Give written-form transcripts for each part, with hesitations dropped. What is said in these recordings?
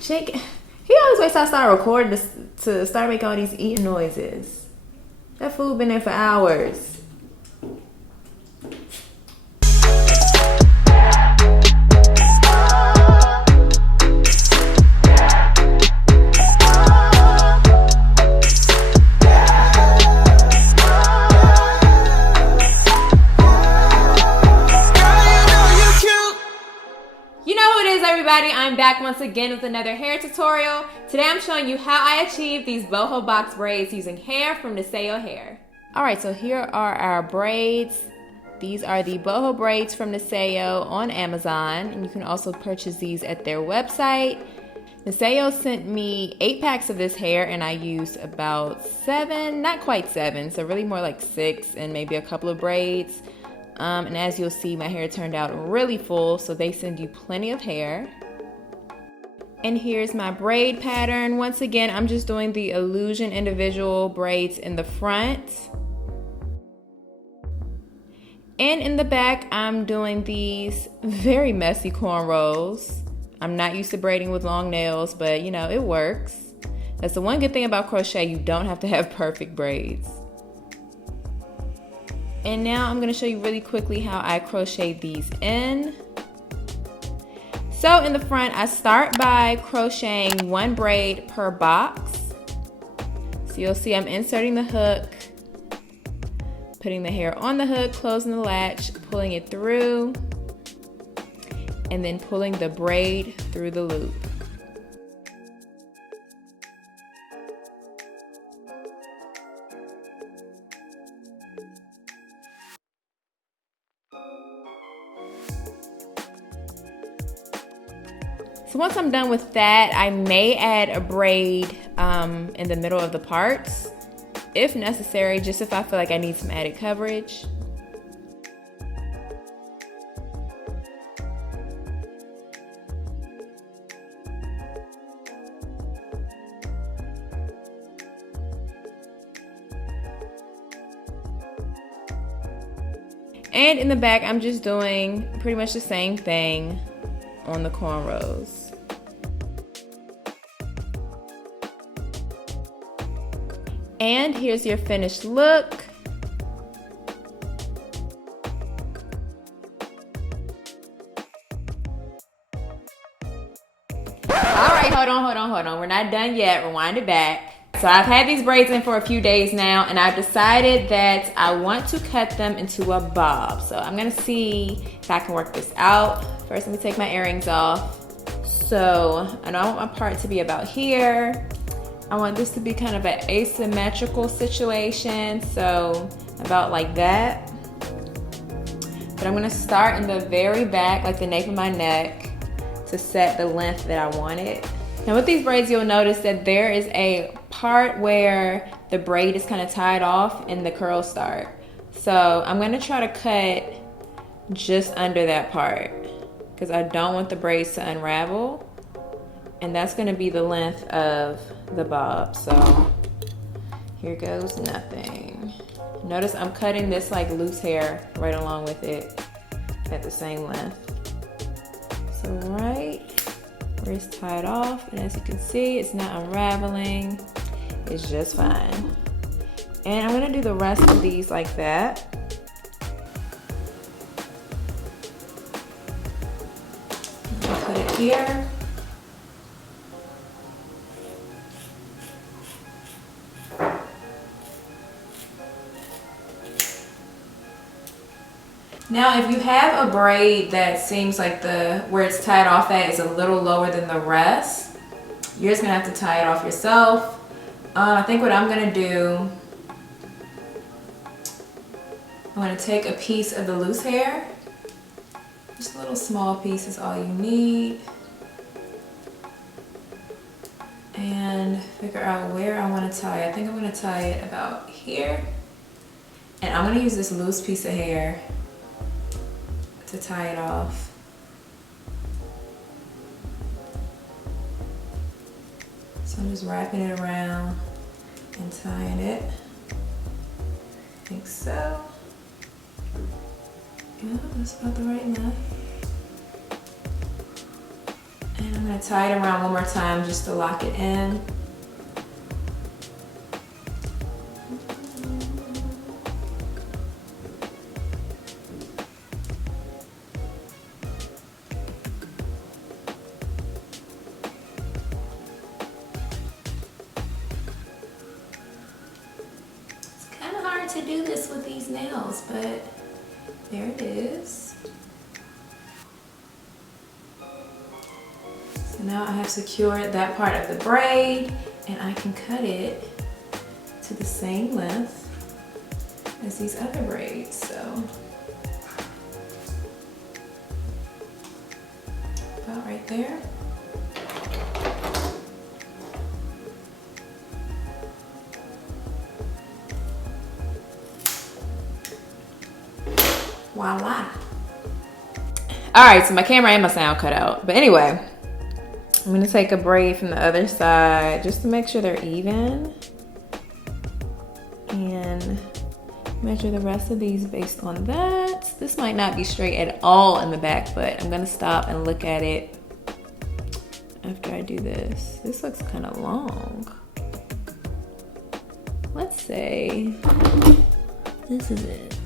Shake. He always waits till I start recording to start making all these eating noises. That food been there for hours. I'm back once again with another hair tutorial. Today I'm showing you how I achieved these Boho Box braids using hair from Niseyo hair. Alright, so here are our braids. These are the Boho braids from Niseyo on Amazon, and you can also purchase these at their website. Niseyo sent me 8 packs of this hair, and I used about 7, not quite 7, so really more like 6 and maybe a couple of braids. And as you'll see, my hair turned out really full, so they send you plenty of hair. And here's my braid pattern. Once again, I'm just doing the Illusion individual braids in the front. And in the back, I'm doing these very messy cornrows. I'm not used to braiding with long nails, but you know, it works. That's the one good thing about crochet, you don't have to have perfect braids. And now I'm gonna show you really quickly how I crochet these in. So in the front, I start by crocheting 1 braid per box. So you'll see I'm inserting the hook, putting the hair on the hook, closing the latch, pulling it through, and then pulling the braid through the loop. So once I'm done with that, I may add a braid in the middle of the parts, if necessary, just if I feel like I need some added coverage. And in the back, I'm just doing pretty much the same thing on the cornrows. And here's your finished look. Alright, hold on. We're not done yet. Rewind it back. So I've had these braids in for a few days now, and I've decided that I want to cut them into a bob. So I'm gonna see if I can work this out. First, let me take my earrings off. So I know I want my part to be about here. I want this to be kind of an asymmetrical situation, so about like that. But I'm gonna start in the very back, like the nape of my neck, to set the length that I want it. Now with these braids, you'll notice that there is a part where the braid is kind of tied off and the curls start. So I'm gonna try to cut just under that part because I don't want the braids to unravel. And that's gonna be the length of the bob. So here goes nothing. Notice I'm cutting this like loose hair right along with it at the same length. So right where it's tied off, and as you can see, it's not unraveling. It's just fine. And I'm gonna do the rest of these like that. Put it here. Now, if you have a braid that seems like where it's tied off at is a little lower than the rest, you're just gonna have to tie it off yourself. I think what I'm gonna do, I'm gonna take a piece of the loose hair. Just a little small piece is all you need. And figure out where I wanna tie it. I think I'm gonna tie it about here. And I'm gonna use this loose piece of hair to tie it off. So I'm just wrapping it around and tying it. I think so. Yeah, that's about the right length. And And I'm gonna tie it around one more time just to lock it in. To do this with these nails, but there it is. So now I have secured that part of the braid, and I can cut it to the same length as these other braids. So about right there. Voila. All right, so my camera and my sound cut out. But anyway, I'm gonna take a braid from the other side just to make sure they're even. And measure the rest of these based on that. This might not be straight at all in the back, but I'm gonna stop and look at it after I do this. This looks kind of long. Let's say this is it.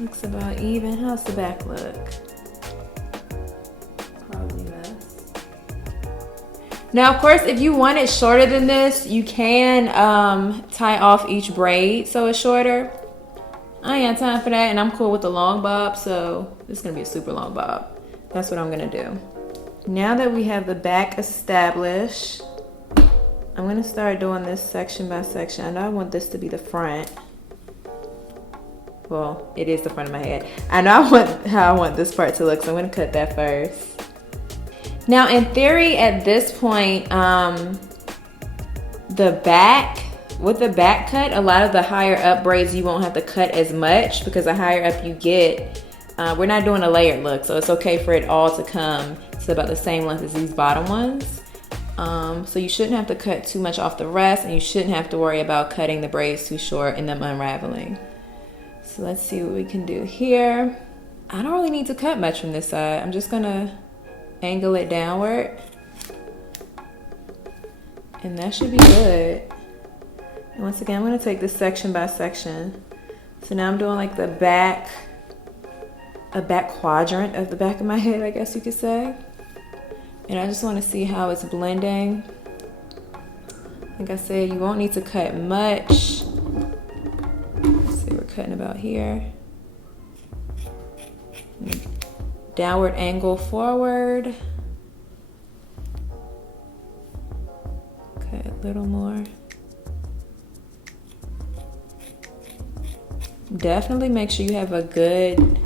Looks about even. How's the back look? Probably mess. Now, of course, if you want it shorter than this, you can tie off each braid so it's shorter. I ain't got time for that, and I'm cool with the long bob, so this is gonna be a super long bob. That's what I'm gonna do. Now that we have the back established, I'm gonna start doing this section by section. I know I want this to be the front. Well, it is the front of my head. I know how I want this part to look, so I'm gonna cut that first. Now, in theory, at this point, with the back cut, a lot of the higher up braids, you won't have to cut as much because the higher up you get, we're not doing a layered look, so it's okay for it all to come to about the same length as these bottom ones. So you shouldn't have to cut too much off the rest, and you shouldn't have to worry about cutting the braids too short and them unraveling. So let's see what we can do here. I don't really need to cut much from this side. I'm just gonna angle it downward. And that should be good. And once again, I'm gonna take this section by section. So now I'm doing like a back quadrant of the back of my head, I guess you could say. And I just wanna see how it's blending. Like I said, you won't need to cut much. Cutting about here. Downward angle forward. Cut a little more. Definitely make sure you have a good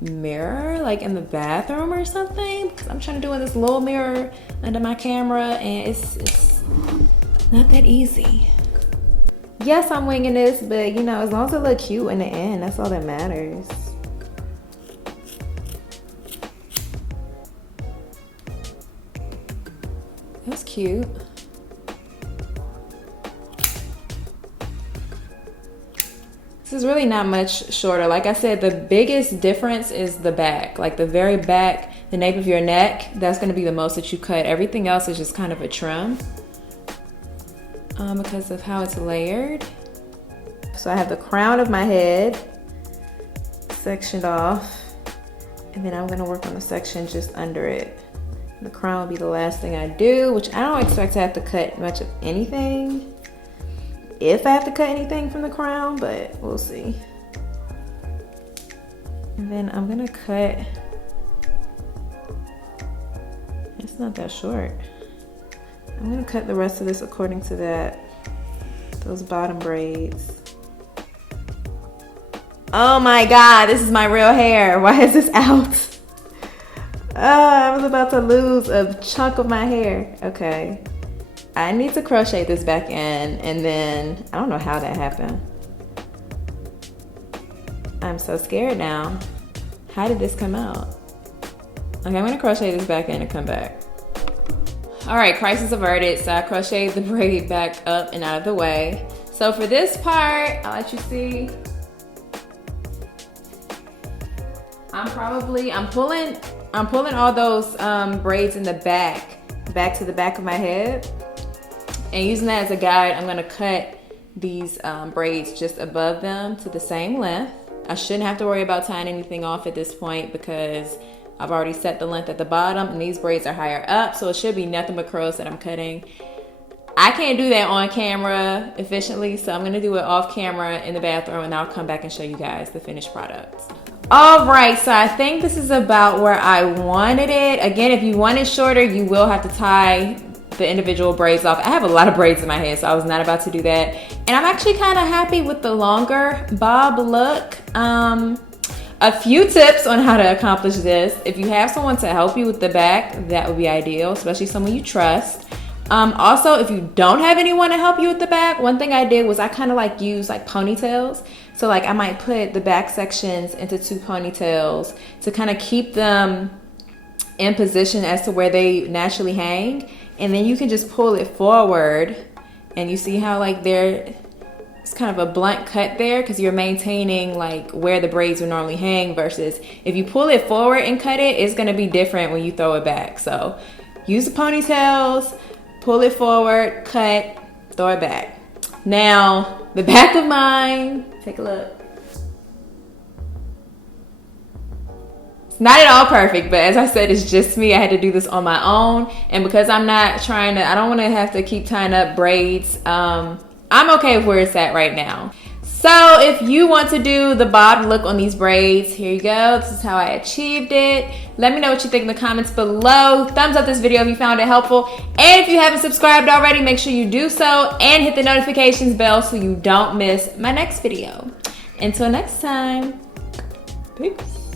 mirror, like in the bathroom or something, because I'm trying to do this little mirror under my camera, and it's not that easy. Yes, I'm winging this, but you know, as long as it look cute in the end, that's all that matters. That's cute. This is really not much shorter. Like I said, the biggest difference is the back. Like the very back, the nape of your neck, that's gonna be the most that you cut. Everything else is just kind of a trim. Because of how it's layered. So I have the crown of my head sectioned off, and then I'm gonna work on the section just under it. The crown will be the last thing I do, which I don't expect to have to cut much of anything. If I have to cut anything from the crown, but we'll see. And then I'm gonna cut, it's not that short. I'm gonna cut the rest of this according to those bottom braids. Oh my God, this is my real hair. Why is this out? I was about to lose a chunk of my hair. Okay, I need to crochet this back in, and then I don't know how that happened. I'm so scared now. How did this come out? Okay, I'm gonna crochet this back in and come back. All right, crisis averted. So I crocheted the braid back up and out of the way. So for this part, I'll let you see. I'm pulling all those braids in the back to the back of my head. And using that as a guide, I'm gonna cut these braids just above them to the same length. I shouldn't have to worry about tying anything off at this point because I've already set the length at the bottom and these braids are higher up, so it should be nothing but curls that I'm cutting. I can't do that on camera efficiently, so I'm gonna do it off camera in the bathroom and I'll come back and show you guys the finished product. All right, so I think this is about where I wanted it. Again, if you want it shorter, you will have to tie the individual braids off. I have a lot of braids in my head, so I was not about to do that. And I'm actually kind of happy with the longer bob look. A few tips on how to accomplish this. If you have someone to help you with the back, that would be ideal, especially someone you trust. Also, if you don't have anyone to help you with the back, one thing I did was I kind of like use like ponytails. So like I might put the back sections into 2 ponytails to kind of keep them in position as to where they naturally hang. And then you can just pull it forward and you see how like it's kind of a blunt cut there because you're maintaining like where the braids would normally hang versus if you pull it forward and cut it, it's gonna be different when you throw it back. So use the ponytails, pull it forward, cut, throw it back. Now, the back of mine, take a look. It's not at all perfect, but as I said, it's just me. I had to do this on my own. And because I'm not I don't want to have to keep tying up braids, I'm okay with where it's at right now. So if you want to do the bob look on these braids, here you go. This is how I achieved it. Let me know what you think in the comments below. Thumbs up this video if you found it helpful. And if you haven't subscribed already, make sure you do so and hit the notifications bell so you don't miss my next video. Until next time, peace.